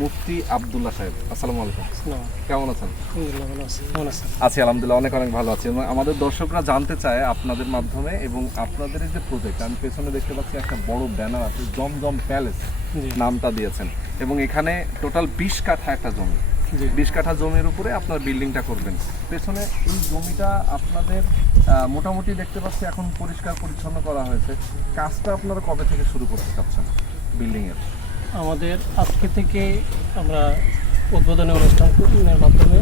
মুফতি আবদুল্লাহ সাহেব আসসালামু আলাইকুম। কেমন আছেন? আছি। আলহামদুলিল্লাহ অনেক অনেক ভালো আছি। এবং আমাদের দর্শকরা জানতে চায় আপনাদের মাধ্যমে এবং আপনাদের এই যে প্রজেক্ট আমি পেছনে দেখতে পাচ্ছি একটা বড় ব্যানার আছে জমজম প্যালেস নামটা দিয়েছেন। এবং এখানে টোটাল বিশ কাঠা একটা জমি। বিশ কাঠা জমির উপরে আপনার বিল্ডিংটা করবেন। পেছনে এই জমিটা আপনাদের মোটামুটি দেখতে পাচ্ছি এখন পরিষ্কার পরিচ্ছন্ন করা হয়েছে। কাজটা আপনারা কবে থেকে শুরু করতে চাচ্ছেন বিল্ডিং এর আমাদের আজকে থেকে আমরা উদ্বোধনী অনুষ্ঠানের মাধ্যমে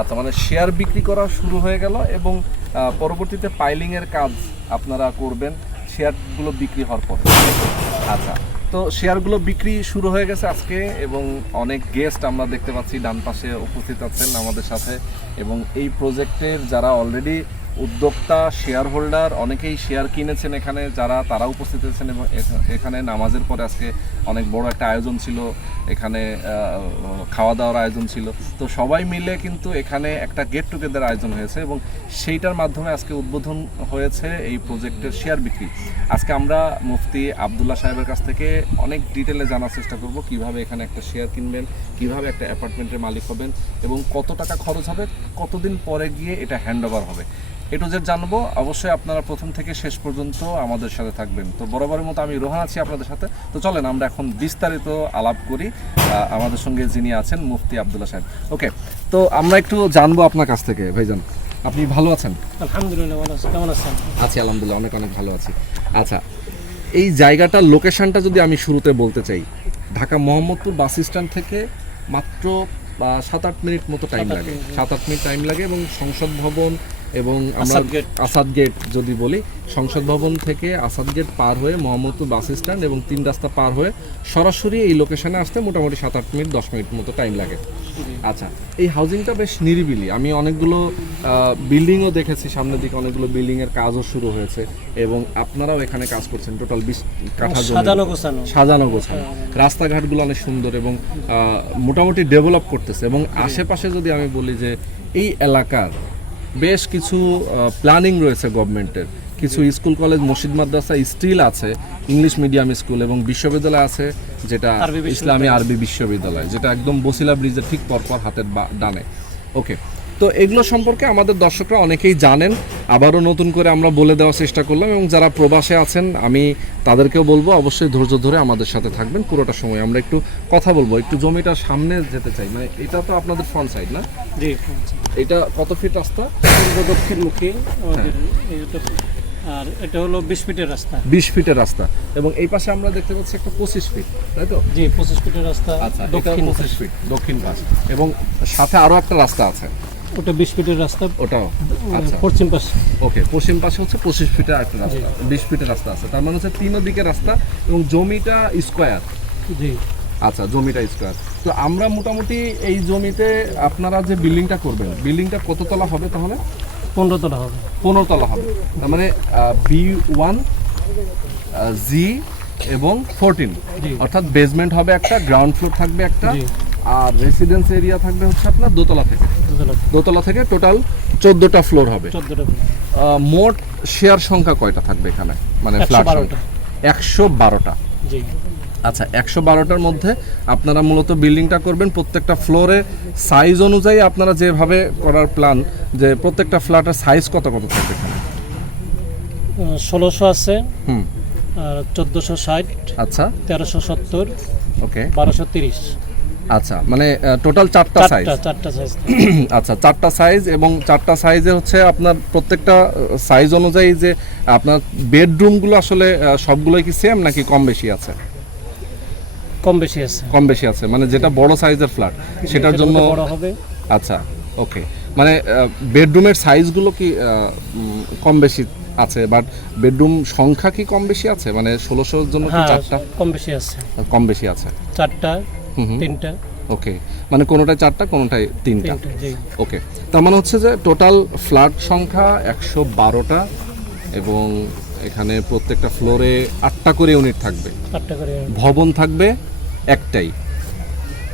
আচ্ছা মানে শেয়ার বিক্রি করা শুরু হয়ে গেল এবং পরবর্তীতে পাইলিং এর কাজ আপনারা করবেন শেয়ারগুলো বিক্রি হওয়ার পর। আচ্ছা তো শেয়ারগুলো বিক্রি শুরু হয়ে গেছে আজকে এবং অনেক গেস্ট আমরা দেখতে পাচ্ছি, ডান পাশে উপস্থিত আছেন আমাদের সাথে এবং এই প্রজেক্টের যারা অলরেডি উদ্যোক্তা শেয়ার হোল্ডার অনেকেই শেয়ার কিনেছেন এখানে, যারা, তারা উপস্থিত হয়েছেন এবং এখানে নামাজের পরে আজকে অনেক বড় একটা আয়োজন ছিল, এখানে খাওয়া দাওয়ার আয়োজন ছিল। তো সবাই মিলে কিন্তু এখানে একটা গেট টুগেদার আয়োজন হয়েছে এবং সেইটার মাধ্যমে আজকে উদ্বোধন হয়েছে এই প্রজেক্টের শেয়ার বিক্রি। আজকে আমরা মুফতি আবদুল্লাহ সাহেবের কাছ থেকে অনেক ডিটেলে জানার চেষ্টা করব, কীভাবে এখানে একটা শেয়ার কিনবেন, কীভাবে একটা অ্যাপার্টমেন্টের মালিক হবেন এবং কত টাকা খরচ হবে, কতদিন পরে গিয়ে এটা হ্যান্ড ওভার হবে। এটু যে জানব। অবশ্যই আপনারা প্রথম থেকে শেষ পর্যন্ত আমাদের সাথে থাকবেন। তো বরাবরের মতো আমি রোহান আছি আপনাদের সাথে। তো চলেন আমরা এখন বিস্তারিত আলাপ করি আমাদের সঙ্গে যিনি আছেন মুফতি আবদুল্লাহ সাহেব। ওকে তো আমরা একটু জানব আপনার কাছ থেকে ভাইজান। আপনি ভালো আছেন? আলহামদুলিল্লাহ ভালো আছি। কেমন আছেন? আছি আলহামদুলিল্লাহ অনেক অনেক ভালো আছি। আচ্ছা এই জায়গাটার লোকেশনটা যদি আমি শুরুতে বলতে চাই ঢাকা মোহাম্মদপুর বাস স্ট্যান্ড থেকে মাত্র সাত আট মিনিট মতো টাইম লাগে। সাত আট মিনিট টাইম লাগে এবং সংসদ ভবন এবং আমরা আসাদ গেট। যদি বলি সংসদ ভবন থেকে আসাদ গেট পার হয়ে মোহাম্মদপুর বাস স্ট্যান্ড এবং তিন রাস্তা পার হয়ে সরাসরি এই লোকেশনে আসতে মোটামুটি সাত আট মিনিট দশ মিনিট মতো টাইম লাগে। আচ্ছা এই হাউজিংটা বেশ নিরিবিলি। আমি অনেকগুলো বিল্ডিংও দেখেছি সামনের দিকে অনেকগুলো বিল্ডিং এর কাজও শুরু হয়েছে এবং আপনারাও এখানে কাজ করছেন টোটাল বিশ কাঠা সাজানো গোছানো। সাজানো গোছানো। রাস্তাঘাটগুলো অনেক সুন্দর এবং আহ, মোটামুটি ডেভেলপ করতেছে এবং আশেপাশে যদি আমি বলি যে এই এলাকার বেশ কিছু প্ল্যানিং রয়েছে গভর্নমেন্টের কিছু স্কুল কলেজ মসজিদ মাদ্রাসা স্টিল আছে ইংলিশ মিডিয়াম স্কুল এবং বিশ্ববিদ্যালয় আছে যেটা ইসলামী আরবি বিশ্ববিদ্যালয় যেটা একদম বসিলা ব্রিজের ঠিক পরপর হাতের ডানে। ওকে তো এগুলো সম্পর্কে আমাদের দর্শকরা অনেকেই জানেন। আবারও নতুন করে আমরা বলে দেওয়ার চেষ্টা করলাম এবং যারা প্রবাসে আছেন আমি তাদেরকেও বলব অবশ্যই ধৈর্য ধরে আমাদের সাথে থাকবেন। পুরোটা সময় আমরা একটু কথা বলব। একটু জমিটা সামনে যেতে চাই। মানে এটা তো আপনাদের ফ্রন্ট সাইড না? জি এটা কত ফিট রাস্তা? পূর্ব দক্ষিণমুখী আমাদের আর এটা হলো বিশ ফিটের রাস্তা। বিশ ফিটের রাস্তা। এবং এই পাশে আমরা দেখতে পাচ্ছি একটা পঁচিশ ফিট তাই তো? জি পঁচিশ ফিটের রাস্তা আচ্ছা দক্ষিণ পঁচিশ ফিট দক্ষিণ পাশ। এবং সাথে আরও একটা রাস্তা আছে। ওটা বিশ ফিটের রাস্তা। ওটাও? আচ্ছা। পশ্চিম পাশে। ওকে পশ্চিম পাশে হচ্ছে পঁচিশ ফিটের একটা রাস্তা। বিশ ফিটের রাস্তা আছে। তার মানে হচ্ছে তিন দিকে রাস্তা এবং জমিটা স্কোয়ার। জি। আচ্ছা জমিটা স্কোয়ার। তো আমরা মোটামুটি এই জমিতে আপনারা যে বিল্ডিংটা করবেন বিল্ডিংটা কত তলা হবে তাহলে? পনেরো তলা হবে। পনেরো তলা হবে। তার মানে বি ওয়ান জি এবং ফোরটিন। অর্থাৎ বেসমেন্ট হবে একটা গ্রাউন্ড ফ্লোর থাকবে একটা আর রেসিডেন্স এরিয়া থাকবে হচ্ছে আপনার দোতলা থেকে। দুতলা থেকে। টোটাল চোদ্দোটা ফ্লোর হবে। মোট শেয়ার সংখ্যা কয়টা থাকবে এখানে? মানে একশো ফ্ল্যাট বারোটা। একশো বারোটা। আচ্ছা একশো বারোটার মধ্যে আপনারা মূলত বিল্ডিংটা করবেন প্রত্যেকটা ফ্লোরে সাইজ অনুযায়ী আপনারা যেভাবে করার প্ল্যান যে প্রত্যেকটা ফ্ল্যাটের সাইজ কত কত থাকবে এখানে? ষোলোশো আছে হুম। চোদ্দোশো ষাট আচ্ছা। তেরোশো সত্তর ওকে বারোশো তিরিশ। আচ্ছা মানে টোটাল চারটা সাইজ চারটা সাইজ আচ্ছা চারটা সাইজ এবং চারটা সাইজে হচ্ছে আপনার প্রত্যেকটা সাইজ অনুযায়ী যে আপনার বেডরুমগুলো আসলে সবগুলোই কি সেম নাকি কম বেশি আছে? কম বেশি আছে। কম বেশি আছে মানে যেটা বড় সাইজের ফ্ল্যাট সেটার জন্য বড় হবে। আচ্ছা ওকে মানে বেডরুমের সাইজগুলো কি কম বেশি আছে? বাট বেডরুম সংখ্যা কি কম বেশি আছে? মানে ষোলোশোর জন্য কি হ্যাঁ চারটা? কম বেশি আছে। কম বেশি আছে। চারটা তিনটা। ওকে। মানে কোনোটায় চারটা কোনোটায় তিনটা। ওকে। তার মানে হচ্ছে যে টোটাল ফ্ল্যাট সংখ্যা একশো বারোটা এবং এখানে প্রত্যেকটা ফ্লোরে আটটা করে ইউনিট থাকবে। করে ভবন থাকবে একটাই।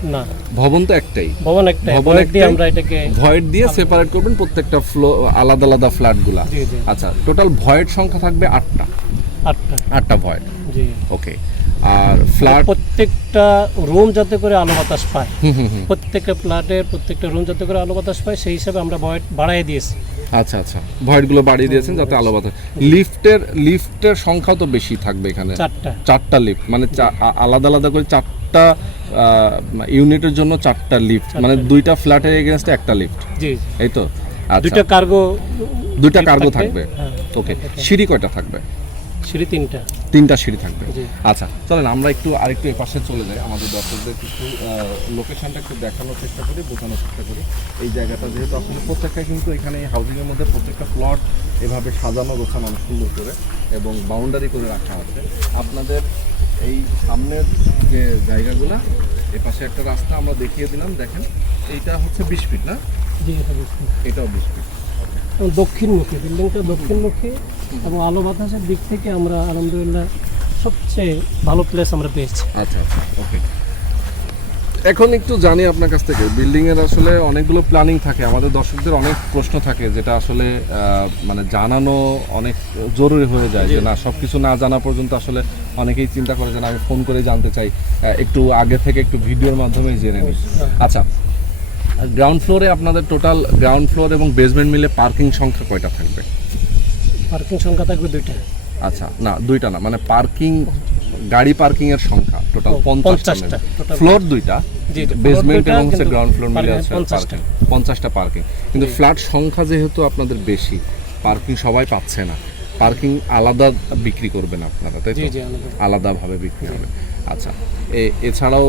না। ভবন তো একটাই। ভবন একটা ভবন দিয়ে একটাই। আমরা এটাকে ভয়েড দিয়ে সেপারেট করবেন প্রত্যেকটা ফ্লো আলাদা আলাদা ফ্ল্যাটগুলা। আচ্ছা টোটাল ভয়েড সংখ্যা থাকবে আটটা। আটটা। আটটা ভয়েড জি। ওকে। আর ফ্ল্যাট প্রত্যেকটা রুম যাতে করে আলো বাতাস পায়। প্রত্যেকটা ফ্ল্যাটের প্রত্যেকটা রুম যাতে করে আলো বাতাস পায় সেই হিসাবে আমরা ভয় বাড়াই দিয়েছি। আচ্ছা আচ্ছা। ভয়েডগুলো বাড়িয়ে দিয়েছেন যাতে আলো বাতাস লিফটের লিফটের সংখ্যা তো বেশি থাকবে এখানে। চারটা। চারটা লিফট মানে আলাদা আলাদা করে চারটা ইউনিটের জন্য চারটা লিফট মানে দুইটা ফ্ল্যাটের এগেনস্টে একটা লিফট জি এই তো? আচ্ছা। দুইটা কার্গো দুইটা কার্গো থাকবে? হ্যাঁ ওকে। সিঁড়ি কয়টা থাকবে? সিঁড়ি তিনটা। তিনটা সিঁড়ি থাকবে। জি। আচ্ছা চলেন আমরা একটু আরেকটু এপাশে চলে যাই। আমাদের দর্শকদের একটু লোকেশনটা একটু দেখানোর চেষ্টা করি বোঝানোর চেষ্টা করি। এই জায়গাটা যেহেতু আসলে প্রত্যেকটা কিন্তু এখানে এই হাউজিংয়ের মধ্যে প্রত্যেকটা প্লট এভাবে সাজানো গোছানো অনেক সুন্দর করে এবং বাউন্ডারি করে রাখা আছে। আপনাদের এই সামনের যে জায়গাগুলা এপাশে একটা রাস্তা আমরা দেখিয়ে দিলাম দেখেন। এইটা হচ্ছে বিশ ফিট না? জি এটা বুঝতে এটাও বিশ ফিট দক্ষিণমুখী বিল্ডিংটা দক্ষিণমুখী এবং আলো বাতাসের দিক থেকে আমরা আলহামদুলিল্লাহ সবচেয়ে ভালো প্লেস আমরা পেয়েছি। আচ্ছা আচ্ছা ওকে। এখন একটু জানি আপনার কাছ থেকে বিল্ডিং এর আসলে অনেকগুলো প্ল্যানিং থাকে আমাদের দর্শকদের অনেক প্রশ্ন থাকে যেটা আসলে মানে জানানো অনেক জরুরি হয়ে যায় যে না সব কিছু না জানা পর্যন্ত আসলে অনেকেই চিন্তা করে যে না আমি ফোন করে জানতে চাই। একটু আগে থেকে একটু ভিডিওর মাধ্যমে জেনে নিই। আচ্ছা গ্রাউন্ড ফ্লোরে আপনাদের টোটাল গ্রাউন্ড ফ্লোর এবং বেসমেন্ট মিলে পার্কিং সংখ্যা কয়টা থাকবে? পার্কিং সংখ্যা থাকবে দুইটা। আচ্ছা না দুইটা না মানে পার্কিং গাড়ি পার্কিং এর সংখ্যা টোটাল পঞ্চাশটা ফ্লোর দুইটা বেসমেন্ট এবং হচ্ছে গ্রাউন্ড ফ্লোর মিলে আছে পঞ্চাশটা। পার্কিং কিন্তু ফ্ল্যাট সংখ্যা যেহেতু আপনাদের বেশি পার্কিং সবাই পাচ্ছে না। পার্কিং আলাদা বিক্রি করবেন আপনারা তাই আলাদাভাবে বিক্রি হবে। আচ্ছা। এছাড়াও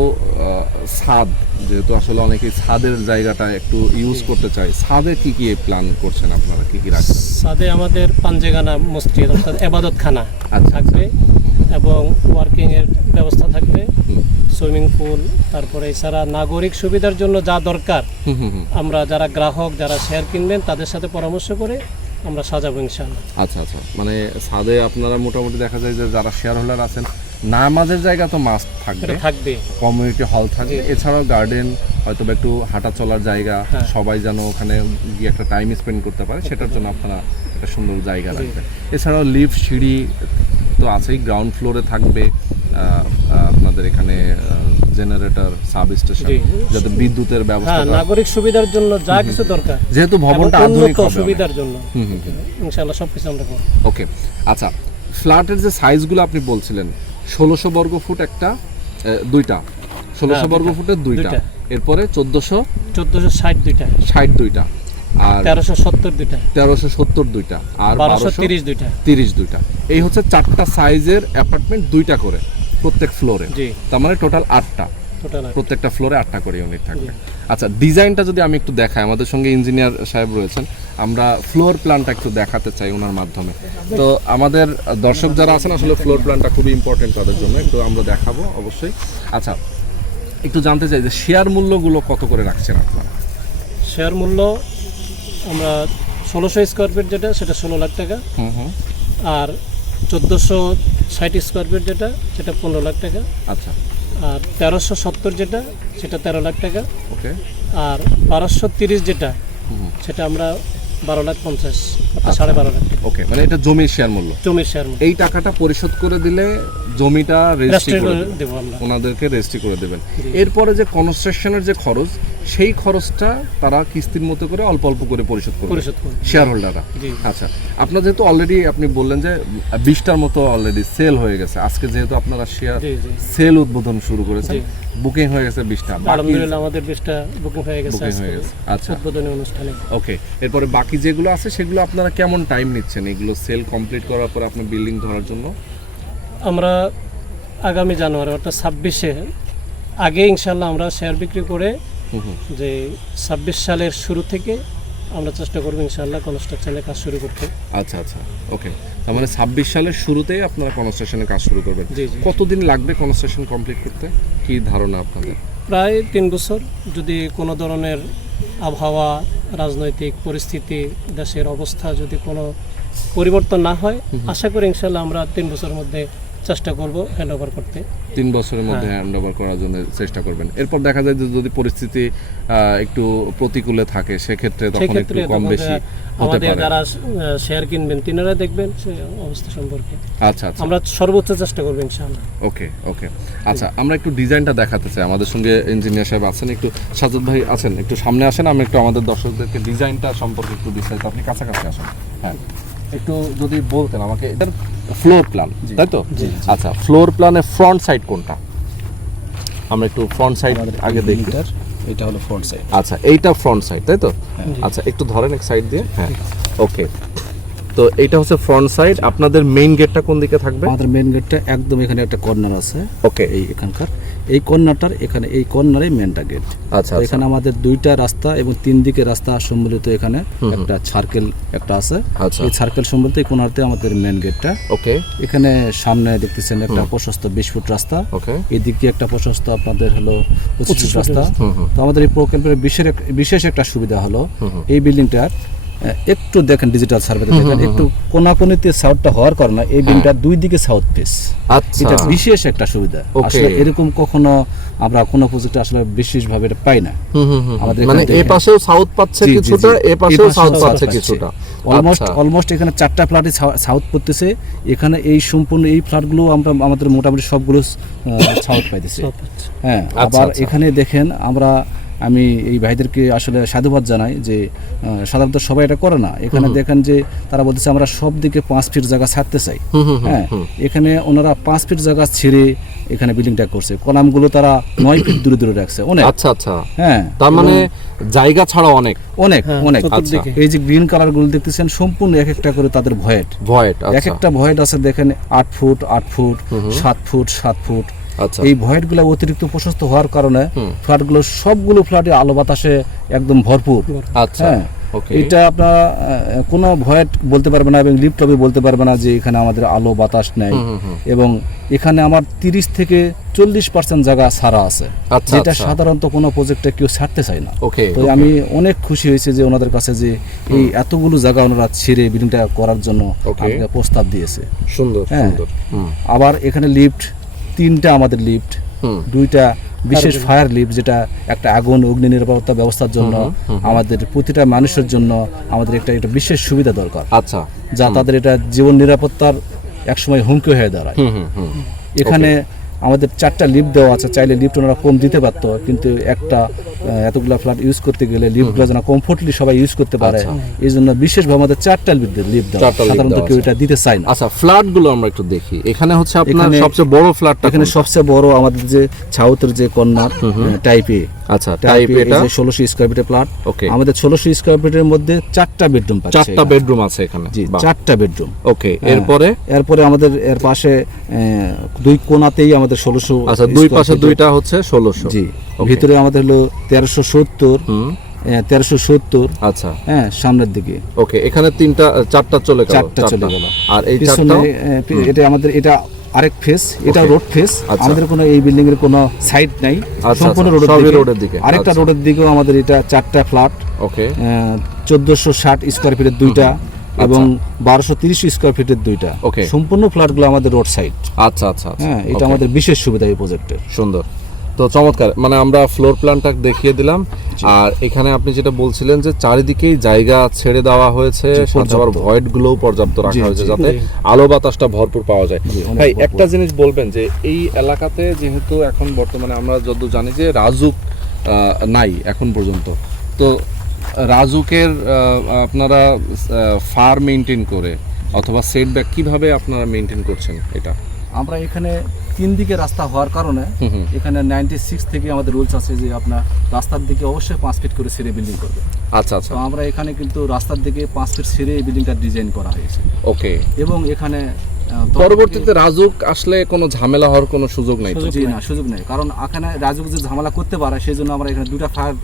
ছাদ যেহেতু আসলে অনেকে ছাদের জায়গাটা একটু ইউজ করতে চায় ছাদে কি কি প্ল্যান করছেন আপনারা? কি কি রাখছেন? ছাদে আমাদের পাঞ্জেগানা মসজিদ অর্থাৎ এবাদতখানা আচ্ছা থাকবে এবং ওয়ার্কিং এর ব্যবস্থা থাকবে সুইমিং পুল তারপরে এছাড়া নাগরিক সুবিধার জন্য যা দরকার আমরা যারা গ্রাহক যারা শেয়ার কিনবেন তাদের সাথে পরামর্শ করে আমরা সাজাবো ইনশাআল্লাহ। আচ্ছা আচ্ছা। মানে ছাদে আপনারা মোটামুটি দেখা যায় যে যারা শেয়ার হোল্ডার আছেন নামাজের জায়গা তো মাস্ট থাকবে। থাকবে কমিউনিটি হল থাকবে। এছাড়াও গার্ডেন হয়তো একটু হাঁটা চলার জায়গা হ্যাঁ। সবাই যেন ওখানে গিয়ে একটা টাইম স্পেন্ড করতে পারে সেটার জন্য আপনারা একটা সুন্দর জায়গা রাখবেন। এছাড়াও লিফট সিঁড়ি তো আছেই গ্রাউন্ড ফ্লোরে থাকবে আপনাদের এখানে জেনারেটর সাব স্টেশন যাতে বিদ্যুতের ব্যবস্থা হ্যাঁ নাগরিক সুবিধার জন্য যা কিছু দরকার। যেহেতু ভবনটা আধুনিক সুবিধার জন্য। ইনশাআল্লাহ সবকিছু আমরা করব। ওকে আচ্ছা ফ্ল্যাটের যে সাইজগুলো আপনি বলছিলেন ষোলোশো বর্গ ফুট একটা দুইটা। ষোলোশো হ্যাঁ, বর্গ। ফুটের দুইটা। এরপরে চোদ্দশো চোদ্দশো ষাট দুইটা। ষাট দুইটা। আর তেরোশো সত্তর দুইটা। তেরোশো সত্তর দুইটা। আর বারোশো তিরিশ দুইটা। তিরিশ দুইটা। এই হচ্ছে চারটা সাইজের অ্যাপার্টমেন্ট দুইটা করে প্রত্যেক ফ্লোরে তার মানে টোটাল আটটা। প্রত্যেকটা ফ্লোরে আটটা করে ইউনিট থাকবে। আচ্ছা ডিজাইনটা যদি আমি একটু দেখাই আমাদের সঙ্গে ইঞ্জিনিয়ার সাহেব রয়েছেন আমরা ফ্লোর প্ল্যানটা একটু দেখাতে চাই ওনার মাধ্যমে। তো আমাদের দর্শক যারা আছেন আসলে ফ্লোর প্ল্যানটা খুবই ইম্পর্টেন্ট তাদের জন্য একটু আমরা দেখাবো অবশ্যই। আচ্ছা একটু জানতে চাই যে শেয়ার মূল্যগুলো কত করে রাখছেন আপনারা? শেয়ার মূল্য আমরা ষোলোশো স্কোয়ার ফিট যেটা সেটা ষোলো লাখ টাকা। হুম হুম। আর চোদ্দোশো ষাট স্কোয়ার ফিট যেটা সেটা পনেরো লাখ টাকা। আচ্ছা। আর তেরোশো সত্তর যেটা সেটা তেরো লাখ টাকা। ওকে। আর বারোশো তিরিশ যেটা সেটা আমরা বারো লাখ পঞ্চাশ সাড়ে বারো লাখ ওকে মানে এটা জমির শেয়ার মূল্য? জমির শেয়ার মূল্য। এই টাকাটা পরিশোধ করে দিলে জমিটা রেজিস্ট্রি করে করে দেবো। আমরা। ওনাদেরকে রেজিস্ট্রি করে দেবেন। এরপরে যে কনস্ট্রাকশনের যে খরচ সেই খরচটা তারা কিস্তির মতো করে অল্প অল্প করে পরিশোধ করবে। শেয়ার হোল্ডাররা আচ্ছা আপনার যেহেতু অলরেডি আপনি বললেন যে বিশটার মতো অলরেডি সেল হয়ে গেছে আজকে যেহেতু আপনারা শেয়ার সেল উদ্বোধন শুরু করেছেন বুকিং হয়ে গেছে বিশটা আলহামদুলিল্লাহ আমাদের বেশটা বুকিং হয়ে গেছে বুকিং হয়ে গেছে। আচ্ছা। উদ্বোধনী অনুষ্ঠানে। ওকে এরপরে বাকি যেগুলো আছে সেগুলো আপনারা কেমন টাইম নিচ্ছেন? এগুলো সেল কমপ্লিট করার পর আপনার বিল্ডিং ধরার জন্য? আমরা আগামী জানুয়ারি অর্থাৎ ছাব্বিশে আগে ইনশাল্লাহ আমরা শেয়ার বিক্রি করে যে ছাব্বিশ সালের শুরু থেকে আমরা চেষ্টা করব ইনশাল্লাহ কনস্ট্রাকশনের কাজ শুরু করতে। আচ্ছা আচ্ছা ওকে। তার মানে ছাব্বিশ সালের শুরুতেই আপনারা কনস্ট্রাকশনের কাজ শুরু করবেন। কতদিন লাগবে কনস্ট্রাকশন কমপ্লিট করতে? কি ধারণা আপনাদের? প্রায় তিন বছর। যদি কোনো ধরনের আবহাওয়া রাজনৈতিক পরিস্থিতি দেশের অবস্থা যদি কোনো পরিবর্তন না হয় আশা করি ইনশাল্লাহ আমরা তিন বছরের মধ্যে চেষ্টা করব হ্যান্ড ওভার করতে। তিন বছরের মধ্যে হ্যাঁ। হ্যান্ড ওভার করার জন্য চেষ্টা করবেন। এরপর দেখা যায় যে যদি পরিস্থিতি একটু প্রতিকূলে থাকে সেক্ষেত্রে তখন একটু কম বেশি হতে আমাদের পারে। যারা শেয়ার কিনবেন তিনারা দেখবেন সে অবস্থা সম্পর্কে। আচ্ছা আচ্ছা। আমরা সর্বোচ্চ চেষ্টা করব ইনশাআল্লাহ। ওকে ওকে। আচ্ছা আমরা একটু ডিজাইনটা দেখাতে চাই। আমাদের সঙ্গে ইঞ্জিনিয়ার সাহেব আছেন একটু সাজদ ভাই আছেন একটু সামনে আসেন আমি একটু আমাদের দর্শকদেরকে ডিজাইনটা সম্পর্কে একটু বিস্তারিত। আপনি কাছাকাছি আসেন। হ্যাঁ। একটু যদি বলতেন আমাকে এটার ফ্লোর প্ল্যান তাই তো? আচ্ছা ফ্লোর প্ল্যানের ফ্রন্ট সাইড কোনটা? আমরা একটু ফ্রন্ট সাইড আগে দেখি। এটা হলো ফ্রন্ট সাইড আচ্ছা এইটা ফ্রন্ট সাইড তাই তো? আচ্ছা একটু ধরেন এক সাইড দিয়ে হ্যাঁ ওকে তো এইটা হচ্ছে ফ্রন্ট সাইড আপনাদের মেইন গেটটা কোন দিকে থাকবে? আমাদের মেন গেটটা একদম এখানে একটা কর্নার আছে। ওকে এই এখানকার। এই কর্নারটার এখানে এই কর্নারে মেনটা গেট আচ্ছা এখানে আমাদের দুইটা রাস্তা এবং তিন দিকে রাস্তা সম্মিলিত এখানে একটা সার্কেল একটা আছে। আচ্ছা। এই সার্কেল সম্মিলিত এই কোনারতে আমাদের মেন গেটটা ওকে এখানে সামনে দেখতেছেন একটা প্রশস্ত বিশ ফুট রাস্তা। ওকে এদিকে একটা প্রশস্ত আপনাদের হলো পঁচিশ ফুট রাস্তা। তো আমাদের এই প্রকল্পের বিশেষ বিশেষ একটা সুবিধা হলো এই বিল্ডিংটার একটু দেখেন ডিজিটাল সার্ভেতে দেখেন একটু কোনাকুনিতে সাউথটা হওয়ার কারণে এই বিল্ডিংটার দুই দিকে সাউথ ফেস আচ্ছা। এটা বিশেষ একটা সুবিধা। আসলে এরকম কখনো আমরা কোনো প্রজেক্টে আসলে বিশেষভাবে এটা পাই না। আমাদের মানে এখান এ থেকে- পাশেও সাউথ পাচ্ছে কিছুটা জি। এ পাশেও সাউথ পাচ্ছে কিছুটা। অলমোস্ট। অলমোস্ট এখানে চারটা ফ্ল্যাটে সাউথ পড়তেছে। এখানে এই সম্পূর্ণ এই ফ্ল্যাটগুলো আমরা আমাদের মোটামুটি সবগুলো সাউথ পাইতেছে। হ্যাঁ আচ্ছা, আবার আচ্ছা। এখানে দেখেন আমরা আমি এই ভাইদেরকে আসলে সাধুবাদ জানাই যে সাধারণত সবাই এটা করে না। এখানে দেখেন যে তারা বলতেছে আমরা সব দিকে পাঁচ ফিট জায়গা ছাড়তে চাই। হ্যাঁ এখানে ওনারা পাঁচ ফিট জায়গা ছেড়ে এখানে বিল্ডিংটা করছে। কলামগুলো তারা নয় ফিট দূরে দূরে রাখছে। অনেক। আচ্ছা আচ্ছা। হ্যাঁ তার মানে জায়গা ছাড়া অনেক। অনেক হ্যাঁ, অনেক। আচ্ছা। এই যে গ্রিন কালারগুলো দেখতেছেন সম্পূর্ণ এক একটা করে তাদের ভয়েট ভয়েড এক আচ্ছা একটা ভয়েট আছে দেখেন আট ফুট আট ফুট সাত ফুট সাত ফুট। এই ভয়েটগুলো অতিরিক্ত প্রশস্ত হওয়ার কারণে ফ্ল্যাটগুলো সবগুলো ফ্ল্যাটে আলো বাতাসে একদম ভরপুর। আচ্ছা হ্যাঁ। এটা আপনার কোনো ভয়েট বলতে পারবে না এবং লিফট হবে বলতে পারবে না যে এখানে আমাদের আলো বাতাস নেই। এবং এখানে আমার তিরিশ থেকে চল্লিশ পার্সেন্ট জায়গা ছাড়া আছে। আচ্ছা, যেটা আচ্ছা। সাধারণত কোনো প্রজেক্টে কেউ ছাড়তে চায় না। তো আমি অনেক খুশি হয়েছে যে ওনাদের কাছে যে এই এতগুলো জায়গা ওনারা ছেড়ে বিল্ডিংটা করার জন্য প্রস্তাব দিয়েছে। সুন্দর হ্যাঁ। আবার এখানে লিফট তিনটা আমাদের লিফট দুইটা বিশেষ ফায়ার লিফট যেটা একটা আগুন অগ্নি নিরাপত্তা ব্যবস্থার জন্য আমাদের প্রতিটা মানুষের জন্য আমাদের একটা একটা বিশেষ সুবিধা দরকার। আচ্ছা। যা তাদের এটা জীবন নিরাপত্তার একসময় হুমকি হয়ে দাঁড়ায়। এখানে আমাদের চারটা লিফট দেওয়া আছে চাইলে লিফট ওনারা কম দিতে পারতো কিন্তু একটা এতগুলো ফ্ল্যাট ইউজ করতে গেলে লিফটগুলো যেন কমফোর্টলি সবাই ইউজ করতে পারে। এই জন্য বিশেষভাবে আমাদের চারটা লিফট লিফট দেওয়া। সাধারণত কেউ এটা দিতে চায় না। আচ্ছা ফ্ল্যাটগুলো আমরা একটু দেখি। এখানে হচ্ছে আপনার সবচেয়ে বড় ফ্ল্যাট এখানে সবচেয়ে বড় আমাদের যে ছাউতের যে কন্যা টাইপে আচ্ছা টাইপ এটা? ষোলোশো স্কোয়ার ফিটের প্লাট Okay. আমাদের ষোলোশো স্কোয়ার ফিটের মধ্যে চারটা বেডরুম পাচ্ছে চারটা বেডরুম আছে এখানে। জি চারটা বেডরুম ওকে এরপরে? এরপরে আমাদের এর পাশে দুই কোনাতেই আমাদের ষোলোশো আচ্ছা দুই পাশে দুইটা হচ্ছে ষোলোশো। জি ভিতরে আমাদের হলো তেরোশো সত্তর হুম। তেরোশো সত্তর। আচ্ছা। হ্যাঁ সামনের দিকে। ওকে এখানে তিনটা চারটা চলে গেল চারটা চলে গেল। আর এই পিছনে চারটা? এটা আমাদের এটা আরেক ফেস এটা রোড ফেস আচ্ছা। আমাদের কোনো এই বিল্ডিং এর কোনো সাইড নাই। আচ্ছা, সম্পূর্ণ আচ্ছা, রোডের দিকে। রোডের দিকে, আরেকটা। রোডের দিকেও আমাদের এটা চারটা ফ্ল্যাট ওকে চোদ্দশো ষাট স্কোয়ার ফিটের দুইটা এবং বারোশো তিরিশ স্কোয়ার ফিটের দুইটা. সম্পূর্ণ ফ্ল্যাটগুলো আমাদের রোড সাইড আচ্ছা আচ্ছা আচ্ছা। হ্যাঁ এটা আমাদের বিশেষ সুবিধা এই প্রজেক্টের সুন্দর। তো চমৎকার। মানে আমরা ফ্লোর প্ল্যানটা দেখিয়ে দিলাম। আর এখানে আপনি যেটা বলছিলেন যে চারিদিকেই জায়গা ছেড়ে দেওয়া হয়েছে সাথে আবার ভয়েড গুলোও পর্যাপ্ত রাখা হয়েছে যাতে আলো বাতাসটা ভরপুর পাওয়া যায়। ভাই একটা জিনিস বলবেন যে এই এলাকাতে যেহেতু এখন বর্তমানে আমরা যত জানি যে রাজুক আহ, নাই এখন পর্যন্ত। তো রাজুকের আহ, আপনারা ফার মেনটেন করে অথবা সেটব্যাক কীভাবে আপনারা মেনটেন করছেন এটা? আমরা এখানে তিন দিকে রাস্তা হওয়ার কারণে। এখানে নাইনটি সিক্স থেকে আমাদের রুলস আছে যে আপনার রাস্তার দিকে অবশ্যই পাঁচ ফিট করে ছেড়ে বিল্ডিং করবে। আচ্ছা আচ্ছা। তো আমরা এখানে কিন্তু রাস্তার দিকে পাঁচ ফিট ছেড়ে এই বিল্ডিংটা ডিজাইন করা হয়েছে। ওকে। এবং এখানে পরবর্তীতে রাজুক আসলে কোনো ঝামেলা হওয়ার কোনো সুযোগ নাই জি না সুযোগ নেই। কারণ এখানে রাজুক যে ঝামেলা করতে পারে সেই জন্য আমরা এখানে দুটা ফায়ার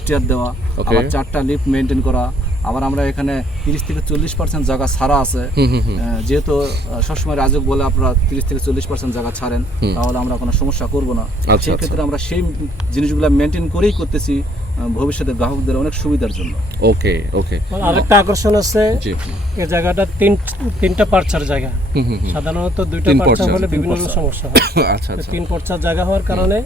স্টিয়ার দেওয়া আবার চারটা লিফট মেনটেন করা আবার আমরা এখানে তিরিশ থেকে চল্লিশ পার্সেন্ট জায়গা ছাড়া আছে। যেহেতু সবসময় রাজুক বলে আপনারা তিরিশ থেকে চল্লিশ পার্সেন্ট জায়গা ছাড়েন তাহলে আমরা কোনো সমস্যা করব না। আচ্ছা, সেই ক্ষেত্রে আমরা সেই জিনিসগুলো মেনটেন করেই করতেছি ভবিষ্যতে গ্রাহকদের অনেক সুবিধার জন্য। ওকে ওকে। আরেকটা আকর্ষণ আছে এই জায়গাটা তিন তিনটা পার্চার জায়গা। সাধারণত দুইটা তিন হলে বিভিন্ন। সমস্যা হয়। আচ্ছা আচ্ছা। তিন পর্চার জায়গা হওয়ার কারণে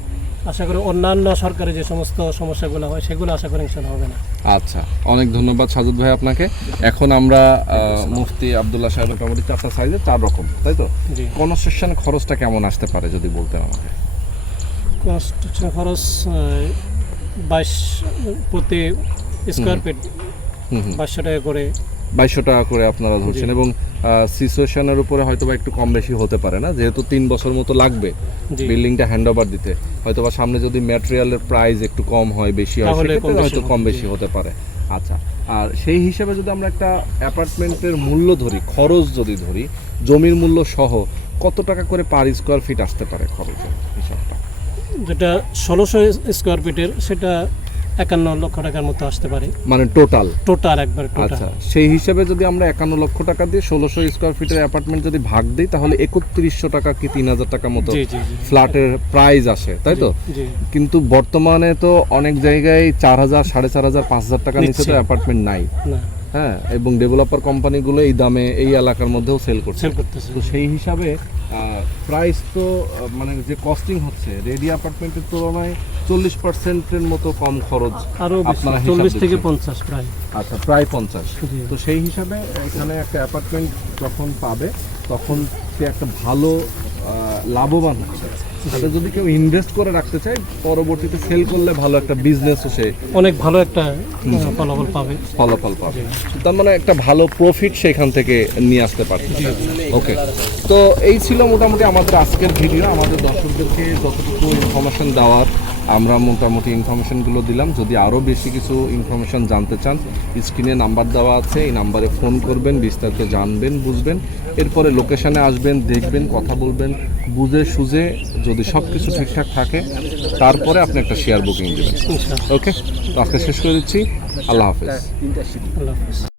আশা করি অন্যান্য সরকারি যে সমস্ত সমস্যাগুলো হয় সেগুলো আশা করি ইনশাল্লাহ হবে না। আচ্ছা অনেক ধন্যবাদ সাজুদ ভাই আপনাকে। এখন আমরা মুফতি আবদুল্লাহ সাহেব মোটামুটি চারটা সাইজে চার রকম তাই তো? কনস্ট্রাকশন খরচটা কেমন আসতে পারে যদি বলতেন আমাকে? কনস্ট্রাকশন খরচ বাইশ প্রতি স্কোয়ার ফিট বাইশশো টাকা করে বাইশশো টাকা করে আপনারা ধরছেন এবং সিচুয়েশনের উপরে হয়তো বা একটু কম বেশি হতে পারে না যেহেতু তিন বছর মতো লাগবে বিল্ডিংটা হ্যান্ড ওভার দিতে। হয়তো বা সামনে যদি ম্যাটেরিয়ালের প্রাইস একটু কম হয় বেশি হয় সেক্ষেত্রে হয়তো কম বেশি হতে পারে। আচ্ছা আর সেই হিসাবে যদি আমরা একটা অ্যাপার্টমেন্টের মূল্য ধরি খরচ যদি ধরি জমির মূল্য সহ কত টাকা করে পার স্কোয়ার ফিট আসতে পারে খরচের হিসাবটা? যেটা ষোলোশো স্কোয়ার ফিটের সেটা একান্ন লক্ষ টাকার মতো আসতে পারে। মানে টোটাল টোটাল একবার আচ্ছা সেই হিসেবে যদি আমরা একান্ন লক্ষ টাকা দিয়ে ষোলোশো স্কোয়ার ফিটের অ্যাপার্টমেন্ট যদি ভাগ দিই তাহলে একত্রিশশো টাকা কি তিন হাজার টাকা মতো ফ্ল্যাটের প্রাইস আসে তাই তো? কিন্তু বর্তমানে তো অনেক জায়গায় চার হাজার সাড়ে চার হাজার পাঁচ হাজার টাকা নিচে তো অ্যাপার্টমেন্ট নাই। হ্যাঁ এবং ডেভেলপার কোম্পানিগুলো এই দামে এই এলাকার মধ্যেও সেল করছে। তো সেই হিসাবে প্রাইস তো মানে যে কস্টিং হচ্ছে রেডি অ্যাপার্টমেন্টের তুলনায় চল্লিশ পার্সেন্টের মতো কম খরচ আরও বেশি আপনারা চল্লিশ থেকে পঞ্চাশ প্রায়। আচ্ছা প্রায় পঞ্চাশ। তো সেই হিসাবে এখানে একটা অ্যাপার্টমেন্ট যখন পাবে তখন সে একটা ভালো লাভবান হচ্ছে তাতে যদি কেউ ইনভেস্ট করে রাখতে চায় পরবর্তীতে সেল করলে ভালো একটা বিজনেসও সে অনেক ভালো একটা ফলাফল পাবে। ফলাফল পাবে। তার মানে একটা ভালো প্রফিট সেখান থেকে নিয়ে আসতে পারছে। ওকে তো এই ছিল মোটামুটি আমাদের আজকের ভিডিও আমাদের দর্শকদেরকে যতটুকু ইনফরমেশন দেওয়ার আমরা মোটামুটি ইনফরমেশনগুলো দিলাম। যদি আরও বেশি কিছু ইনফরমেশন জানতে চান স্ক্রিনে নাম্বার দেওয়া আছে এই নাম্বারে ফোন করবেন বিস্তারিত জানবেন বুঝবেন। এরপরে লোকেশানে আসবেন দেখবেন কথা বলবেন বুঝে সুঝে যদি সব কিছু ঠিকঠাক থাকে তারপরে আপনি একটা শেয়ার বুকিং দেবেন। ওকে তো আজকে শেষ করে দিচ্ছি। আল্লাহ হাফেজ। আল্লাহ হাফিজ।